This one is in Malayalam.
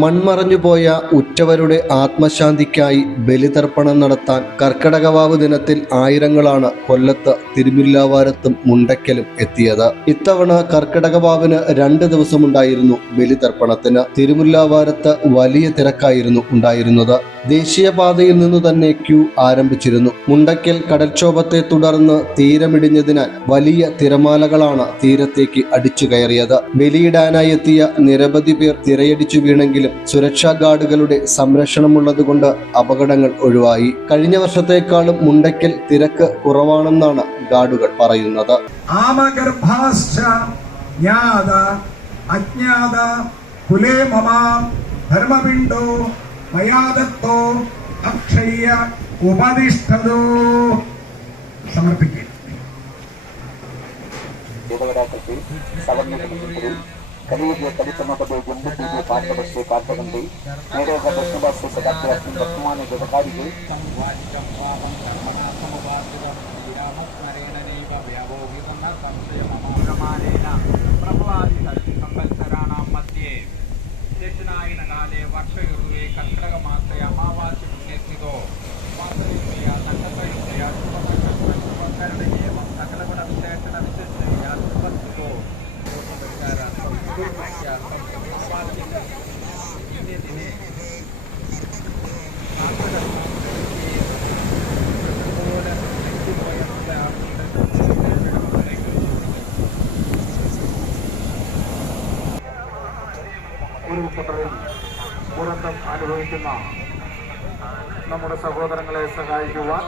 മൺമറഞ്ഞുപോയ ഉറ്റവരുടെ ആത്മശാന്തിക്കായി ബലിതർപ്പണം നടത്താൻ കർക്കടകവാവ് ദിനത്തിൽ ആയിരങ്ങളാണ് കൊല്ലത്ത് തിരുമില്ലാവാരത്തും മുണ്ടയ്ക്കലും എത്തിയത്. ഇത്തവണ കർക്കിടകവാവിന് രണ്ട് ദിവസമുണ്ടായിരുന്നു ബലിതർപ്പണത്തിന്. തിരുമുല്ലാവാരത്ത് വലിയ തിരക്കായിരുന്നു ഉണ്ടായിരുന്നത്. ദേശീയപാതയിൽ നിന്നു തന്നെ ക്യൂ ആരംഭിച്ചിരുന്നു. മുണ്ടയ്ക്കൽ കടൽക്ഷോഭത്തെ തുടർന്ന് തീരമിടിഞ്ഞതിനാൽ വലിയ തിരമാലകളാണ് തീരത്തേക്ക് അടിച്ചു കയറിയത് ബലിയിടാനായി എത്തിയ നിരവധി പേർ തിരയടിച്ചു വീണെങ്കിലും ജില്ലയിലും സുരക്ഷാ ഗാർഡുകളുടെ സംരക്ഷണമുള്ളതുകൊണ്ട് അപകടങ്ങൾ ഒഴിവായി. കഴിഞ്ഞ വർഷത്തേക്കാളും മുണ്ടയ്ക്കൽ തിരക്ക് കുറവാണെന്നാണ് ഗാർഡുകൾ പറയുന്നത്. അജ്ഞാത സമർപ്പിക്കുക. ಕಲಿಯುಗೆ ಕಲಿತನಗಬೇಕೆಂದು ಬೀದಿ ಪಾಠವಷ್ಟೇ ಕಾತರಂತೆ ನೀಡೋಗ ದರ್ಶನವಾಸ ಸದಾತ್ಮ ವರ್ತಮಾನ ಜಗತಾರಿಗೆ ಸಂವತ್ಸರಾಣಾಂ ಮಧ್ಯೆ ಶೇಷನಾಯಿನ ಕಾಲೇ ವರ್ಷ ಇರುವೆ ಮಾತ್ರ ಅಮಾವಾಸ್ಯ. ഉരുൾപൊട്ടലിൽ ദുരന്തം അനുഭവിക്കുന്ന നമ്മുടെ സഹോദരങ്ങളെ സഹായിക്കുവാൻ